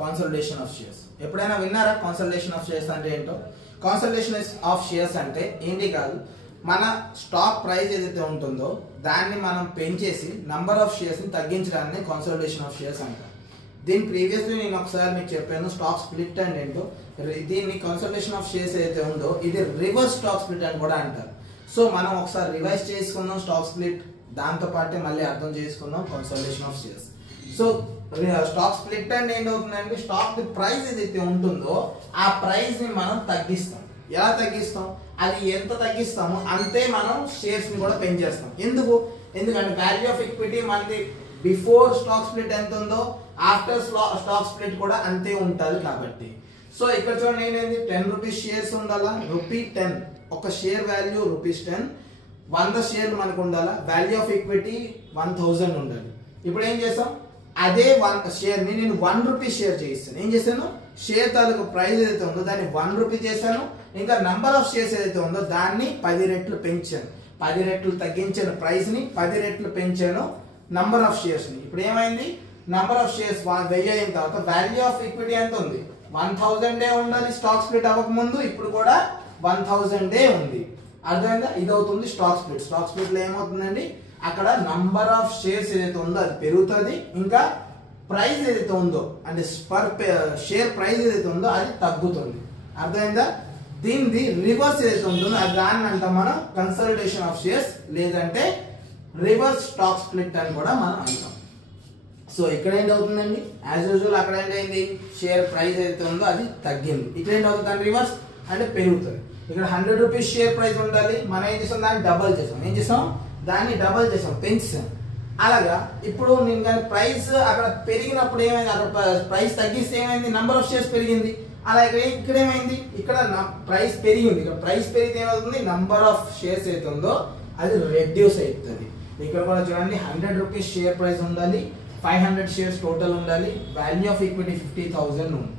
Consultation of shares. ఎప్పుడైనా విన్నారా consultation of shares అంటే ఏంటో? కాన్సల్టేషన్ ఆఫ్ షేర్స్ అంటే ఏంటి కాదు, మన స్టాక్ ప్రైస్ ఏదైతే ఉంటుందో దాన్ని మనం పెంచేసి నంబర్ ఆఫ్ షేర్స్ ని తగ్గించడాన్ని కాన్సల్టేషన్ ఆఫ్ షేర్స్ అంటారు. దీని ప్రీవియస్లీ నేను ఒకసారి మీకు చెప్పాను స్టాక్ స్ప్లిట్ అంటే ఏంటో. దీన్ని కాన్సల్టేషన్ ఆఫ్ షేర్స్ ఏదైతే ఉందో ఇది రివర్స్ స్టాక్ స్ప్లిట్ అని కూడా అంటారు. సో మనం ఒకసారి రివైజ్ చేసుకుందాం స్టాక్ స్ప్లిట్, దాంతో పాటే మళ్ళీ అర్థం చేసుకుందాం consultation of shares. So stock split అంటే ఏంటవుతుందంటే స్టాక్ ప్రైస్ ఏదైతే ఉంటుందో ఆ ప్రైస్ ని మనం తగ్గిస్తాం. ఎలా తగ్గిస్తాం? అది ఎంత తగ్గిస్తామో అంతే మనం షేర్స్ ని కూడా పెంచేస్తాం. ఎందుకంటే వాల్యూ ఆఫ్ ఈక్విటీ మనది బిఫోర్ స్టాక్ స్ప్లిట్ ఎంత ఉందో ఆఫ్టర్ స్టాక్ స్ప్లిట్ కూడా అంతే ఉంటుంది కాబట్టి. సో ఇక్కడ చూడండి ఏంటంటే 10 రూపీస్ షేర్స్ ఉండాలా, ₹10 ఒక షేర్ వాల్యూ ₹10, 100 షేర్లు మనకు ఉండాలా, వాల్యూ ఆఫ్ ఈక్విటీ 1000 ఉండాలి. ఇప్పుడు ఏం చేస్తాం, అదే షేర్ ని నేను ₹1 షేర్ చేయిస్తాను. ఏం చేశాను, షేర్ తాలూకు ప్రైస్ ఏదైతే ఉందో దాన్ని ₹1 చేశాను, ఇంకా నంబర్ ఆఫ్ షేర్స్ ఏదైతే ఉందో దాన్ని 10 రెట్లు పెంచాను. 10 రెట్లు తగ్గించాను ప్రైస్ ని, 10 రెట్లు పెంచాను నంబర్ ఆఫ్ షేర్స్ ని. ఇప్పుడు ఏమైంది, నంబర్ ఆఫ్ షేర్స్ 1000 అయిన తర్వాత వాల్యూ ఆఫ్ ఈక్విటీ ఎంత ఉంది, 1000 ఉండాలి స్టాక్ స్ప్లిట్ అవ్వక ముందు, ఇప్పుడు కూడా 1000 ఉంది. అర్థమైందా? ఇది అవుతుంది స్టాక్ స్ప్లిట్. స్టాక్ స్ప్లిట్ లో ఏమవుతుందండి, అక్కడ నంబర్ ఆఫ్ షేర్స్ ఏదైతే ఉందో అది పెరుగుతుంది, ఇంకా ప్రైస్ ఏదైతే ఉందో అంటే పర్ షేర్ ప్రైస్ ఏదైతే ఉందో అది తగ్గుతుంది. అర్థమైందా? దీనిది రివర్స్ ఏదైతే ఉంటుందో అది దాన్ని అంటాం మనం కన్సల్టేషన్ ఆఫ్ షేర్స్, లేదంటే రివర్స్ స్టాక్ స్ప్లిట్ అని కూడా మనం అంటాం. సో ఇక్కడ ఏంటవుతుందండి, యాజ్ యూజువల్ అక్కడ ఏంటైంది, షేర్ ప్రైస్ ఏదైతే ఉందో అది తగ్గింది. ఇక్కడ ఏంటవుతుంది, దాని రివర్స్ అంటే పెరుగుతుంది. ఇక్కడ 100 రూపీస్ షేర్ ప్రైస్ ఉండాలి, మనం ఏం చేసాం, దాన్ని డబల్ చేసాం. ఏం చేసాం, దాన్ని డబల్ చేసాం, పెంచాం. అలాగా ఇప్పుడు నేను కానీ ప్రైస్ అక్కడ పెరిగినప్పుడు ఏమైంది, అక్కడ ప్రైస్ తగ్గిస్తే ఏమైంది, నంబర్ ఆఫ్ షేర్స్ పెరిగింది. అలా ఇక్కడ ఏమైంది, ఇక్కడ ప్రైస్ పెరిగింది. ఇక్కడ ప్రైస్ పెరిగితే ఏమవుతుంది, నంబర్ ఆఫ్ షేర్స్ ఏదైతే ఉందో అది రెడ్యూస్ అవుతుంది. ఇక్కడ కూడా చూడండి 100 రూపీస్ షేర్ ప్రైస్ ఉండాలి, 500 షేర్స్ టోటల్ ఉండాలి, వాల్యూ ఆఫ్ ఈక్విటీ 50,000 ఉంది.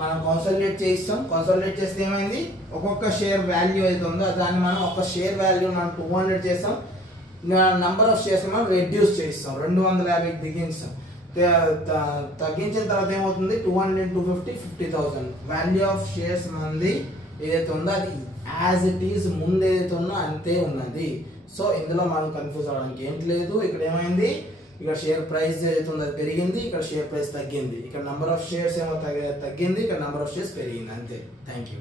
మనం కాన్సల్టేట్ చేయిస్తాం. కాన్సల్టేట్ చేస్తే ఏమైంది, ఒక్కొక్క షేర్ వాల్యూ అయితే ఉందో దాన్ని మనం ఒక షేర్ వాల్యూ మనం 200 చేస్తాం, నంబర్ ఆఫ్ షేర్స్ మనం రెడ్యూస్ చేస్తాం, 250 దిగించాం. తగ్గించిన తర్వాత ఏమవుతుంది, 200 × 250 50,000. వాల్యూ ఆఫ్ షేర్స్ మనది ఏదైతే ఉందో అది యాజ్ ఇట్ ఈస్ ముందు ఏదైతే ఉందో అంతే ఉన్నది. సో ఇందులో మనం కన్ఫ్యూజ్ అవడానికి ఏంటి లేదు. ఇక్కడ ఏమైంది, ఇక్కడ షేర్ ప్రైస్ ఏదైతే ఉందో అది పెరిగింది, ఇక్కడ షేర్ ప్రైస్ తగ్గింది, ఇక్కడ నంబర్ ఆఫ్ షేర్స్ ఏమో తగ్గింది, ఇక్కడ నంబర్ ఆఫ్ షేర్స్ పెరిగింది, అంతే. Thank you.